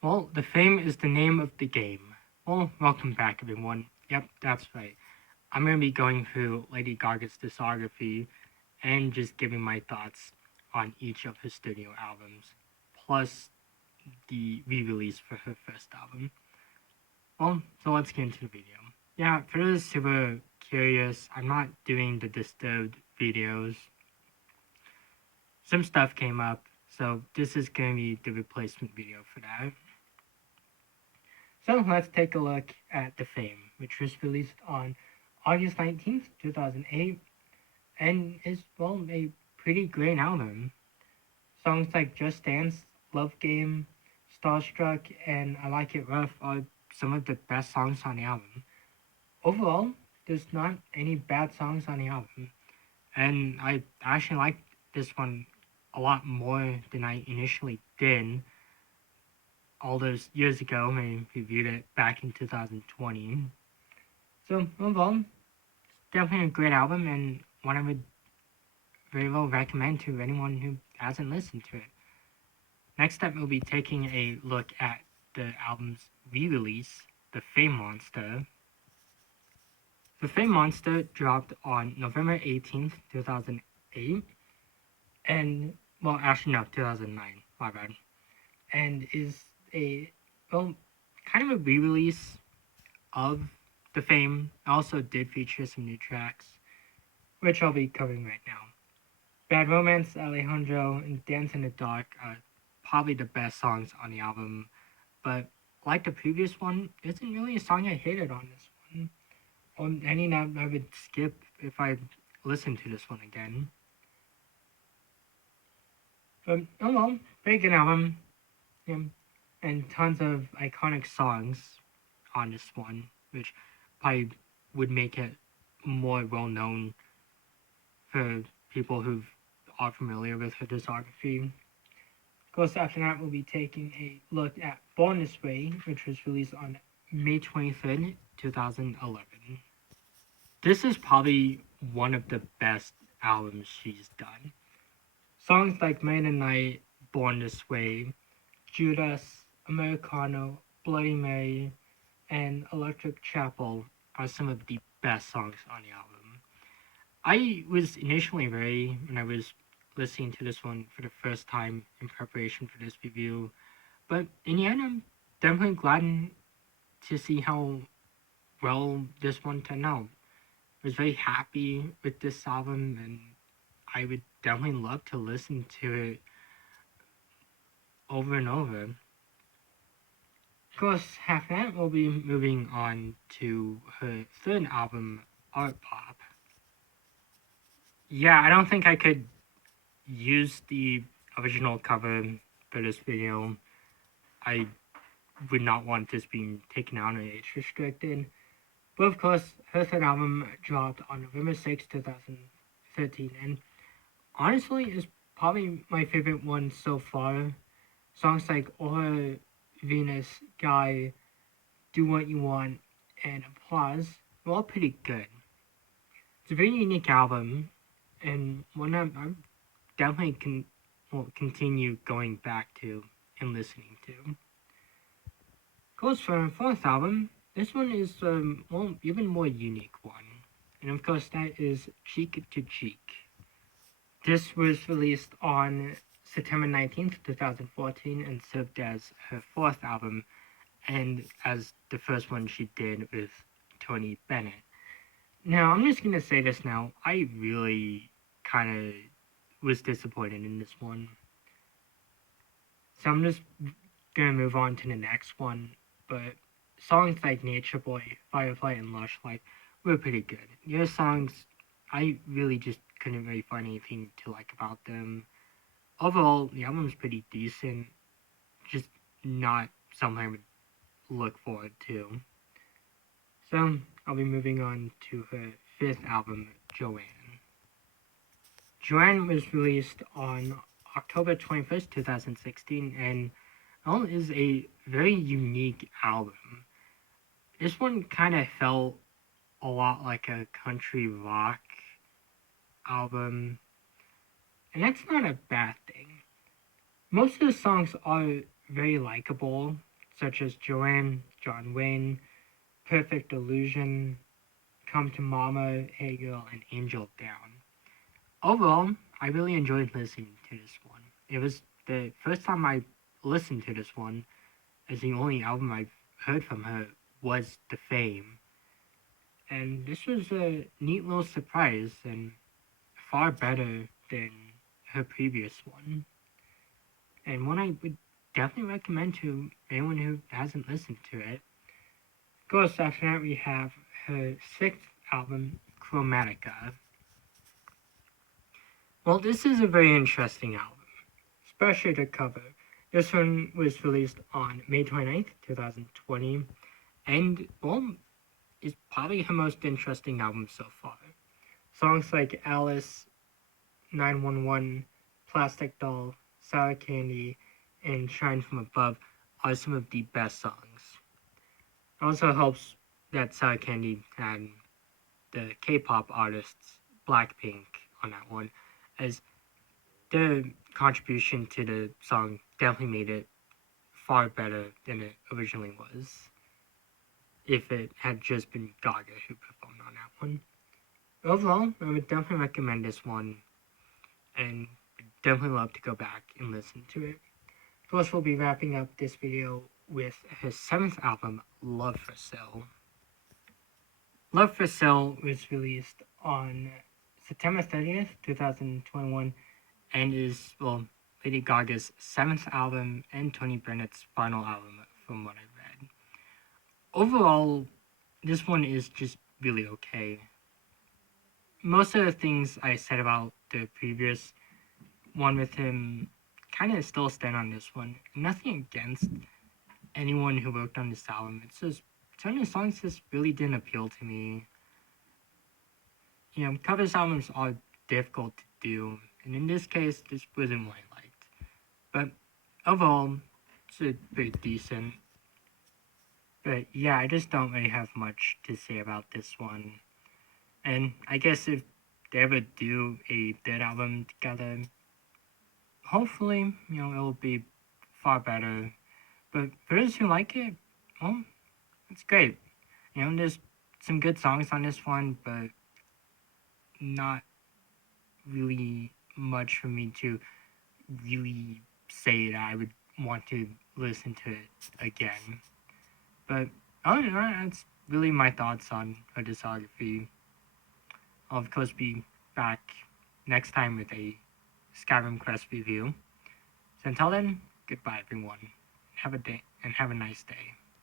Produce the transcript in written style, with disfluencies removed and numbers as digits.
Well, the fame is the name of the game. Well, welcome back, everyone. Yep, that's right. I'm going to be going through Lady Gaga's discography and just giving my thoughts on each of her studio albums, plus the re release for her first album. Well, so let's get into the video. Yeah, for those who were curious, I'm not doing the disturbed videos. Some stuff came up, so this is going to be the replacement video for that. So let's take a look at The Fame, which was released on August 19th, 2008, and is, well, a pretty great album. Songs like Just Dance, Love Game, Starstruck, and I Like It Rough are some of the best songs on the album. Overall, there's not any bad songs on the album, and I actually like this one a lot more than I initially did all those years ago when I reviewed it back in 2020. So overall, definitely a great album and one I would very well recommend to anyone who hasn't listened to it. Next up, we'll be taking a look at the album's re-release, The Fame Monster. The Fame Monster dropped on November 18th, 2008, and, well, actually no, 2009, my bad, and is a, well, kind of a re-release of The Fame. It also did feature some new tracks, which I'll be covering right now. Bad Romance, Alejandro, and Dance in the Dark are probably the best songs on the album, but like the previous one, isn't really a song I hated on this one, or any that I would skip if I listened to this one again. But oh well, very good album, yeah, and tons of iconic songs on this one, which probably would make it more well known for people who are familiar with her discography. Of course, after that, we'll be taking a look at Born This Way, which was released on May 23rd, 2011. This is probably one of the best albums she's done. Songs like Man and Night, Born This Way, Judas, Americano, Bloody Mary, and Electric Chapel are some of the best songs on the album. I was initially very, when I was listening to this one for the first time in preparation for this review, but in the end, I'm definitely glad to see how well this one turned out. I was very happy with this album, and I would definitely love to listen to it over and over. Of course, half that we'll be moving on to her third album, Art Pop. Yeah, I don't think I could use the original cover for this video. I would not want this being taken out and age restricted. But of course, her third album dropped on November 6, 2013, and honestly is probably my favorite one so far. Songs like Aura, Venus, Guy, Do What You Want, and Applause were all pretty good. It's a very unique album, and one I'm definitely will continue going back to and listening to. Goes for her fourth album. This one is well, even more unique one, and of course that is Cheek to Cheek. This was released on September 19th, 2014, and served as her fourth album and as the first one she did with Tony Bennett. Now, I'm just gonna say this now. I really kind of was disappointed in this one. So I'm just gonna move on to the next one. But songs like Nature Boy, Firefly, and Lush Life were pretty good. Your songs, I really just couldn't really find anything to like about them. Overall, the album's pretty decent, just not something I would look forward to. So I'll be moving on to her fifth album, Joanne. Joanne was released on October 21st, 2016, and is a very unique album. This one kind of felt a lot like a country rock album, and that's not a bad thing. Most of the songs are very likable, such as Joanne, John Wayne, Perfect Illusion, Come to Mama, Hey Girl, and Angel Down. Overall, I really enjoyed listening to this one. It was the first time I listened to this one, as the only album I've heard from her was The Fame. And this was a neat little surprise and far better than her previous one. And one I would definitely recommend to anyone who hasn't listened to it. Of course, after that we have her sixth album, Chromatica. Well, this is a very interesting album, especially the cover. This one was released on May 29th, 2020, and, well, is probably her most interesting album so far. Songs like Alice, 911, Plastic Doll, Sour Candy, and Shine From Above are some of the best songs. It also helps that Sour Candy had the K-pop artists Blackpink on that one, as their contribution to the song definitely made it far better than it originally was. If it had just been Gaga who performed on that one. Overall, I would definitely recommend this one, and definitely love to go back and listen to it. Of course, we'll be wrapping up this video with his seventh album, Love for Sale. Love for Sale was released on September 30th, 2021, and is, well, Lady Gaga's seventh album and Tony Bennett's final album, from what I read. Overall, this one is just really okay. Most of the things I said about the previous one with him kind of still stand on this one. Nothing against anyone who worked on this album. It's just some of the songs just really didn't appeal to me. You know, covers albums are difficult to do, and in this case, this wasn't what I liked. But overall, it's a bit decent. But yeah, I just don't really have much to say about this one. And I guess if they ever do a third album together, hopefully, you know, it'll be far better. But for those who like it, well, it's great. You know, there's some good songs on this one, but not really much for me to really say that I would want to listen to it again. But other than that, that's really my thoughts on her discography. I'll of course be back next time with a Skyrim Quest review. So until then, goodbye everyone. Have a nice day.